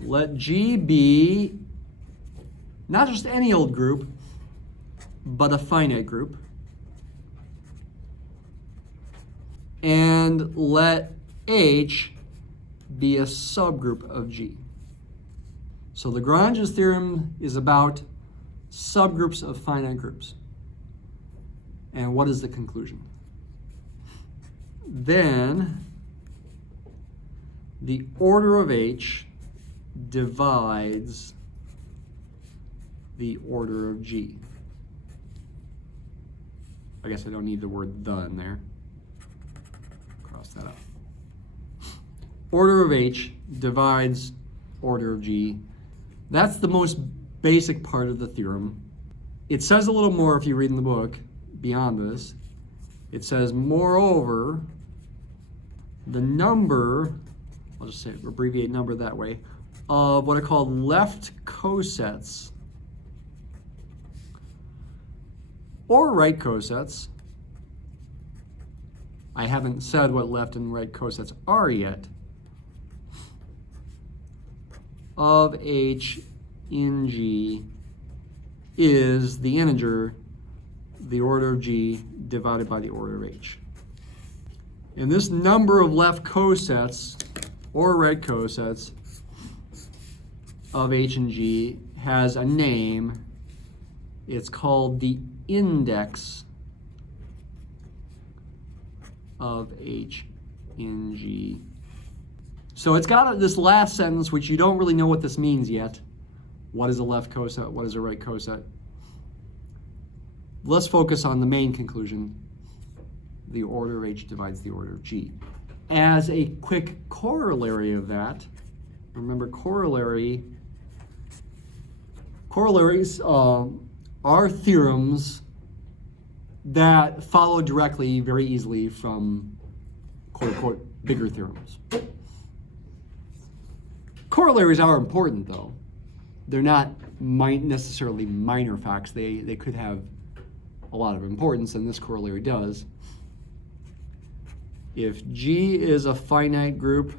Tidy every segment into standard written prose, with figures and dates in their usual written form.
let G be not just any old group, but a finite group. And let H be a subgroup of G. So Lagrange's theorem is about subgroups of finite groups. And what is the conclusion? Then the order of H divides the order of G. I guess I don't need the word "the" in there. Cross that out. Order of H divides order of G. That's the most basic part of the theorem. It says a little more if you read in the book beyond this. It says, moreover, the number, I'll just say abbreviate number that way, of what are called left cosets or right cosets. I haven't said what left and right cosets are yet. Of H in G is the integer, the order of G divided by the order of H. And this number of left cosets or right cosets of H and G has a name. It's called the index of H in G. So it's got this last sentence, which you don't really know what this means yet. What is a left coset? What is a right coset? Let's focus on the main conclusion. The order of H divides the order of G. As a quick corollary of that, remember corollaries are theorems that follow directly very easily from quote-unquote bigger theorems. Corollaries are important, though. They're not necessarily minor facts. They could have a lot of importance, and this corollary does. If G is a finite group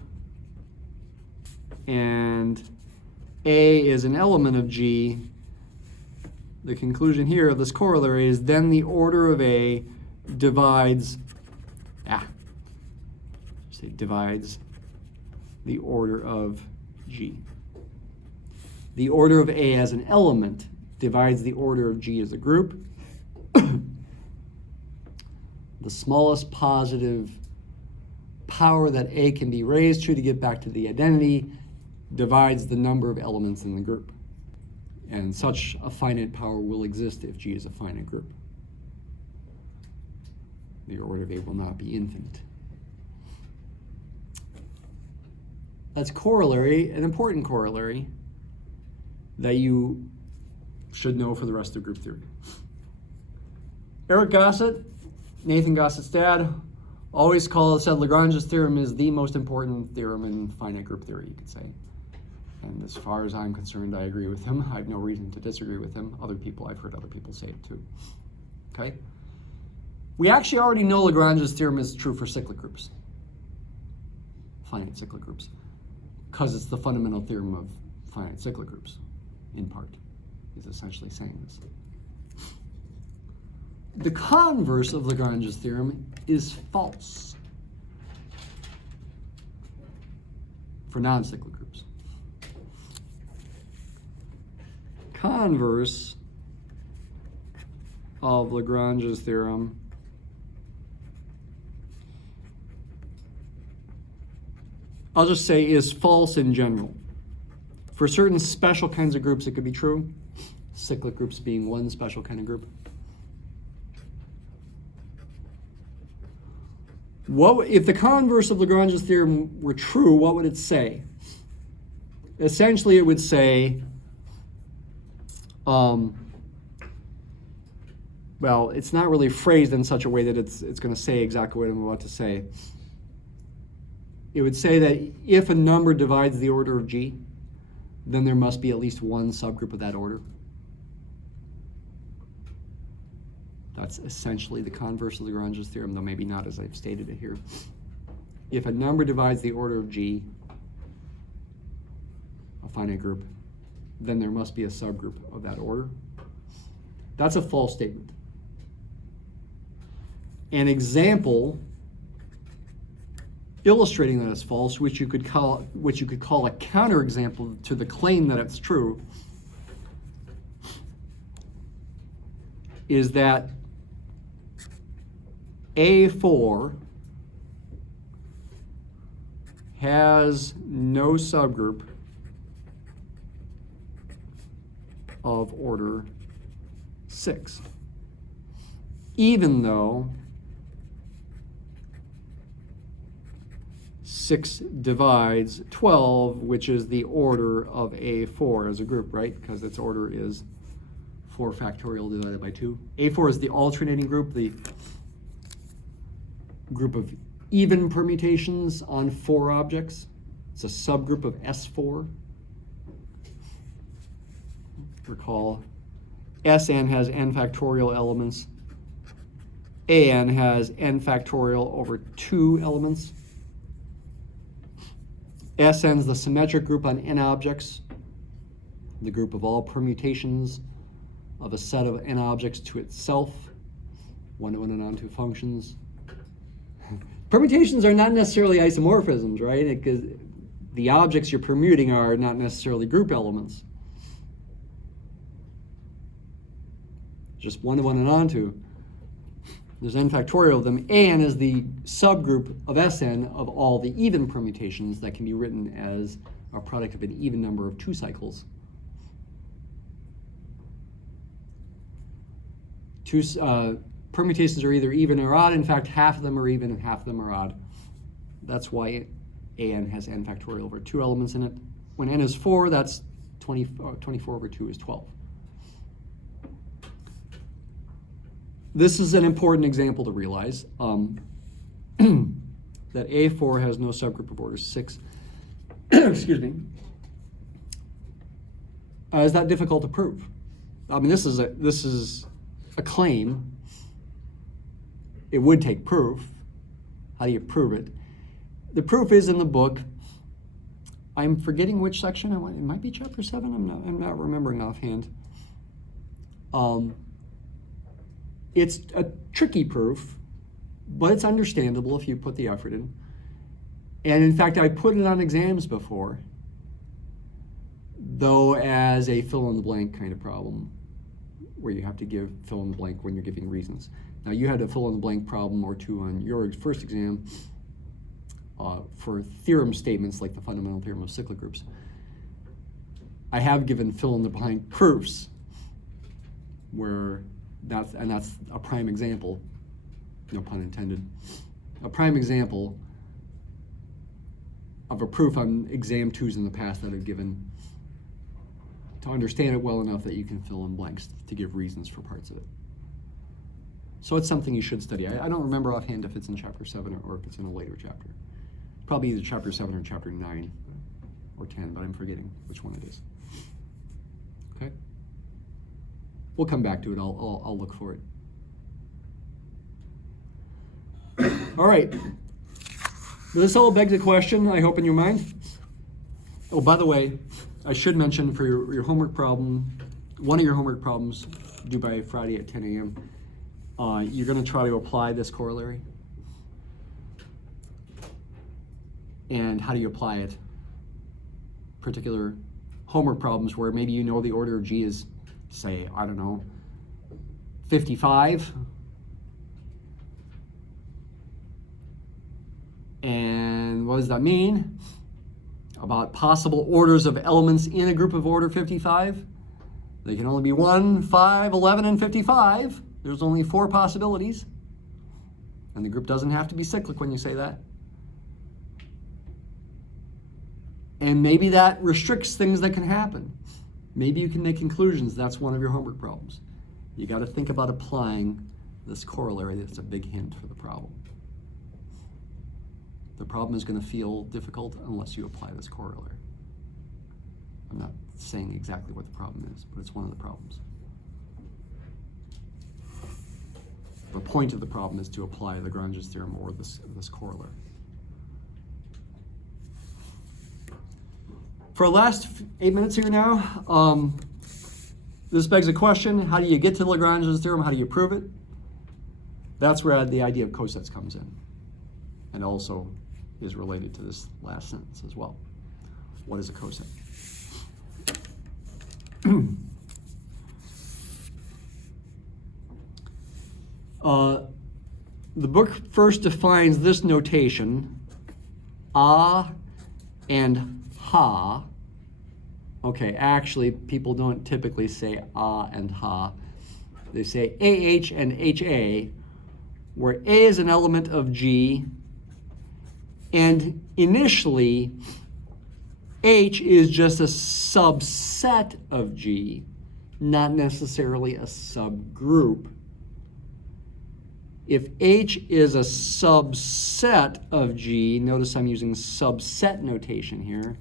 and A is an element of G, the conclusion here of this corollary is then the order of A divides the order of G. The order of A as an element divides the order of G as a group. The smallest positive power that A can be raised to get back to the identity divides the number of elements in the group. And such a finite power will exist if G is a finite group. The order of A will not be infinite. That's corollary, an important corollary that you should know for the rest of group theory. Eric Coset, Nathan Cosset's dad, always said Lagrange's theorem is the most important theorem in finite group theory, you could say. And as far as I'm concerned, I agree with him. I have no reason to disagree with him. I've heard other people say it too. Okay? We actually already know Lagrange's theorem is true for cyclic groups, finite cyclic groups, because it's the fundamental theorem of finite cyclic groups, in part, is essentially saying this. The converse of Lagrange's theorem is false for non-cyclic groups. Converse of Lagrange's theorem I'll just say is false in general. For certain special kinds of groups, it could be true. Cyclic groups being one special kind of group. If the converse of Lagrange's theorem were true, what would it say? Essentially, it would say, well, it's not really phrased in such a way that it's going to say exactly what I'm about to say. It would say that if a number divides the order of G, then there must be at least one subgroup of that order. That's essentially the converse of Lagrange's theorem, though maybe not as I've stated it here. If a number divides the order of G, a a finite group, then there must be a subgroup of that order. That's a false statement. An example illustrating that it's false, which you could call a counterexample to the claim that it's true, is that A4 has no subgroup of order 6, even though 6 divides 12, which is the order of A4 as a group, right? Because its order is 4 factorial divided by 2. A4 is the alternating group, the group of even permutations on 4 objects. It's a subgroup of S4. Recall, Sn has n factorial elements. An has n factorial over 2 elements. Sn is the symmetric group on n objects, the group of all permutations of a set of n objects to itself, one-to-one and onto functions. Permutations are not necessarily isomorphisms, right? Because the objects you're permuting are not necessarily group elements. Just one-to-one and onto. There's n factorial of them. An is the subgroup of Sn of all the even permutations that can be written as a product of an even number of 2 cycles. Permutations are either even or odd. In fact, half of them are even and half of them are odd. That's why An has n factorial over 2 elements in it. When n is 4, that's 24 over 2 is 12. This is an important example to realize, that A4 has no subgroup of order 6. Excuse me. Is that difficult to prove? I mean, this is a claim. It would take proof. How do you prove it? The proof is in the book. I'm forgetting which section. It might be chapter 7. I'm not remembering offhand. It's a tricky proof, but it's understandable if you put the effort in. And in fact, I put it on exams before, though as a fill-in-the-blank kind of problem, where you have to give fill-in-the-blank when you're giving reasons. Now, you had a fill-in-the-blank problem or 2 on your first exam for theorem statements like the fundamental theorem of cyclic groups. I have given fill-in-the-blank proofs where that's a prime example, no pun intended, a prime example of a proof on exam 2s in the past that I've given to understand it well enough that you can fill in blanks to give reasons for parts of it. So it's something you should study. I don't remember offhand if it's in chapter 7 or if it's in a later chapter. Probably either chapter 7 or chapter 9 or 10, but I'm forgetting which one it is. Okay? We'll come back to it. I'll look for it. All right. This all begs a question, I hope, in your mind. Oh, by the way, I should mention for your homework problem, one of your homework problems due by Friday at 10 a.m., you're going to try to apply this corollary. And how do you apply it? Particular homework problems where maybe you know the order of G is, say, I don't know, 55. And what does that mean? About possible orders of elements in a group of order 55. They can only be 1, 5, 11, and 55. There's only 4 possibilities. And the group doesn't have to be cyclic when you say that. And maybe that restricts things that can happen. Maybe you can make conclusions. That's one of your homework problems. You got to think about applying this corollary. That's a big hint for the problem. The problem is going to feel difficult unless you apply this corollary. I'm not saying exactly what the problem is, but it's one of the problems. The point of the problem is to apply Lagrange's theorem or this corollary. For our last 8 minutes here now, this begs a question: how do you get to Lagrange's theorem? How do you prove it? That's where the idea of cosets comes in, and also is related to this last sentence as well. What is a coset? The book first defines this notation, ah and ha. Okay, actually, people don't typically say ah and ha. They say AH and HA, where A is an element of G, and initially, H is just a subset of G, not necessarily a subgroup. If H is a subset of G, notice I'm using subset notation here,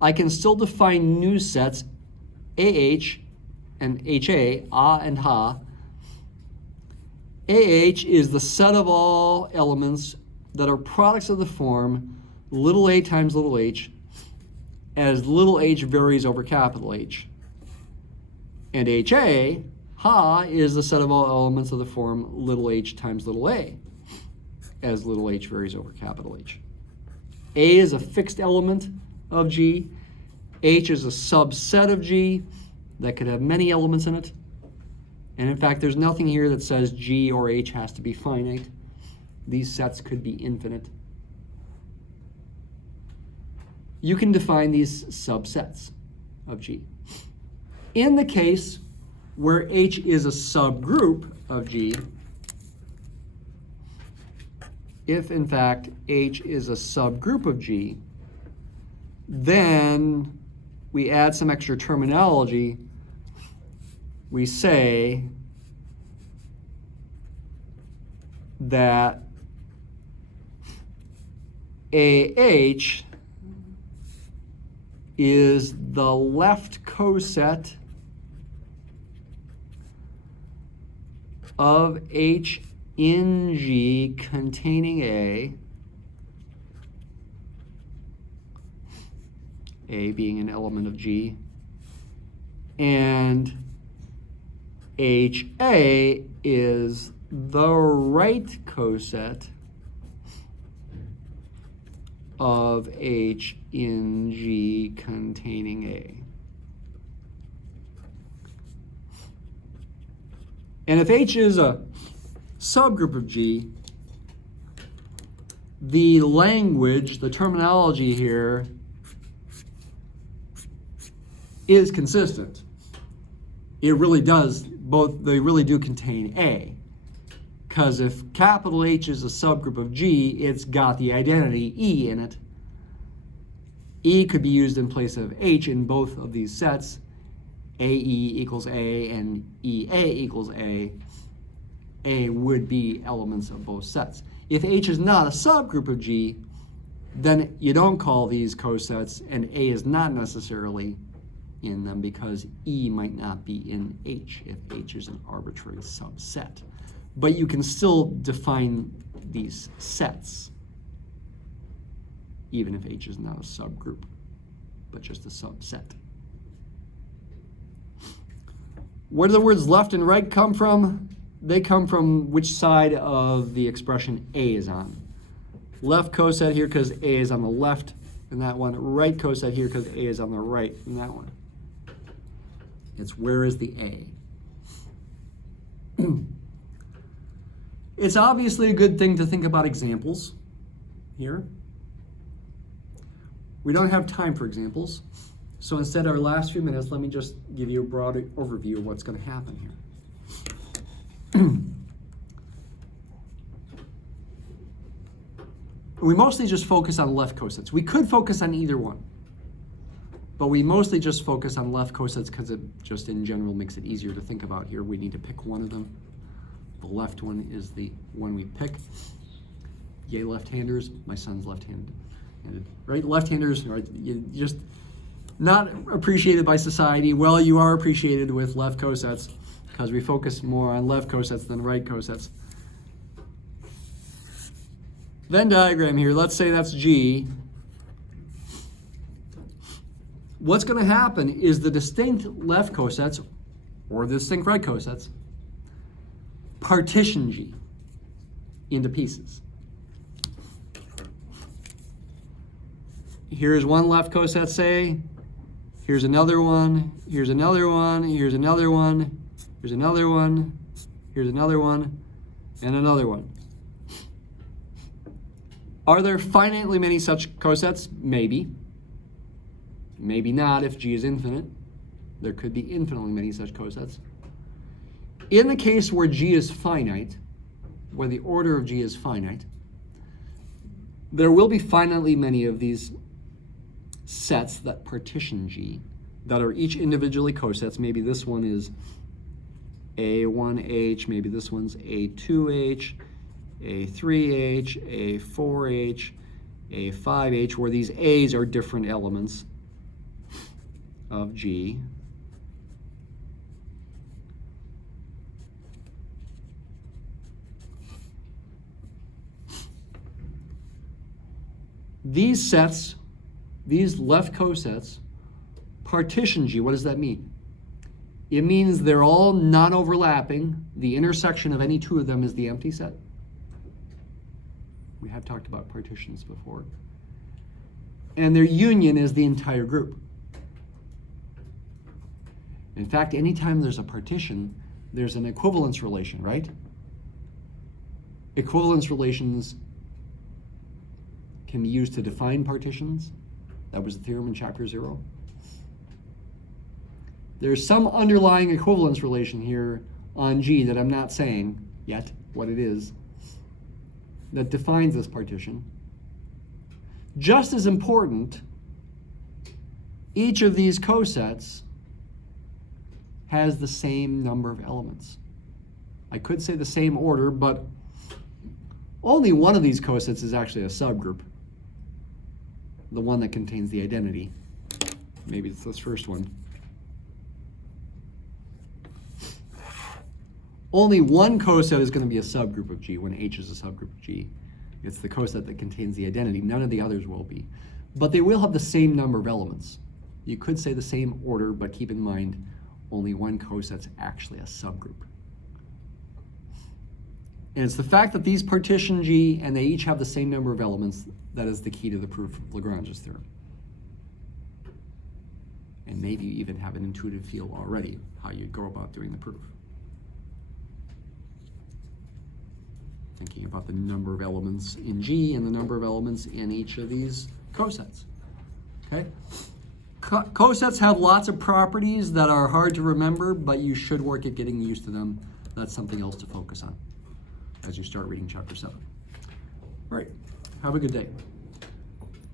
I can still define new sets, AH and HA, ah and ha. AH is the set of all elements that are products of the form little a times little h, as little h varies over capital H. And HA, ha, is the set of all elements of the form little h times little a, as little h varies over capital H. A is a fixed element of G. H is a subset of G that could have many elements in it. And in fact, there's nothing here that says G or H has to be finite. These sets could be infinite. You can define these subsets of G. In the case where H is a subgroup of G, if in fact H is a subgroup of G, then we add some extra terminology. We say that AH is the left coset of H in G containing A being an element of G, and HA is the right coset of H in G containing A. And if H is a subgroup of G, the language, the terminology here is consistent. It really does, they really do contain A. Because if capital H is a subgroup of G, it's got the identity E in it. E could be used in place of H in both of these sets. AE equals A and EA equals A. A would be elements of both sets. If H is not a subgroup of G, then you don't call these cosets, and A is not necessarily in them because E might not be in H if H is an arbitrary subset. But you can still define these sets, even if H is not a subgroup, but just a subset. Where do the words left and right come from? They come from which side of the expression A is on. Left coset here because A is on the left in that one. Right coset here because A is on the right in that one. It's where is the A? It's obviously a good thing to think about examples here. We don't have time for examples. So instead, our last few minutes, let me just give you a broad overview of what's going to happen here. We mostly just focus on left cosets. We could focus on either one, but we mostly just focus on left cosets because it just in general makes it easier to think about here. We need to pick one of them. The left one is the one we pick. Yay, left-handers. My son's left-handed. Right? Left-handers are just not appreciated by society. Well, you are appreciated with left cosets because we focus more on left cosets than right cosets. Venn diagram here. Let's say that's G. what's going to happen is the distinct left cosets, or the distinct right cosets, partition G into pieces. Here's one left coset, say. Here's another one. Here's another one. Here's another one. Here's another one. Here's another one. And another one. Are there finitely many such cosets? Maybe. Maybe not if G is infinite. There could be infinitely many such cosets. In the case where G is finite, where the order of G is finite, there will be finitely many of these sets that partition G that are each individually cosets. Maybe this one is A1H, maybe this one's A2H, A3H, A4H, A5H, where these A's are different elements of G. These sets, these left cosets, partition G. What does that mean? It means they're all non-overlapping. The intersection of any two of them is the empty set. We have talked about partitions before. And their union is the entire group. In fact, anytime there's a partition, there's an equivalence relation, right? Equivalence relations can be used to define partitions. That was the theorem in chapter 0. There's some underlying equivalence relation here on G that I'm not saying yet what it is that defines this partition. Just as important, each of these cosets has the same number of elements. I could say the same order, but only one of these cosets is actually a subgroup. The one that contains the identity. Maybe it's this first one. Only one coset is going to be a subgroup of G when H is a subgroup of G. It's the coset that contains the identity. None of the others will be. But they will have the same number of elements. You could say the same order, but keep in mind, only one coset's actually a subgroup. And it's the fact that these partition G and they each have the same number of elements that is the key to the proof of Lagrange's theorem. And maybe you even have an intuitive feel already how you'd go about doing the proof. Thinking about the number of elements in G and the number of elements in each of these cosets. Okay? Cosets have lots of properties that are hard to remember, but you should work at getting used to them. That's something else to focus on as you start reading chapter 7. All right. Have a good day.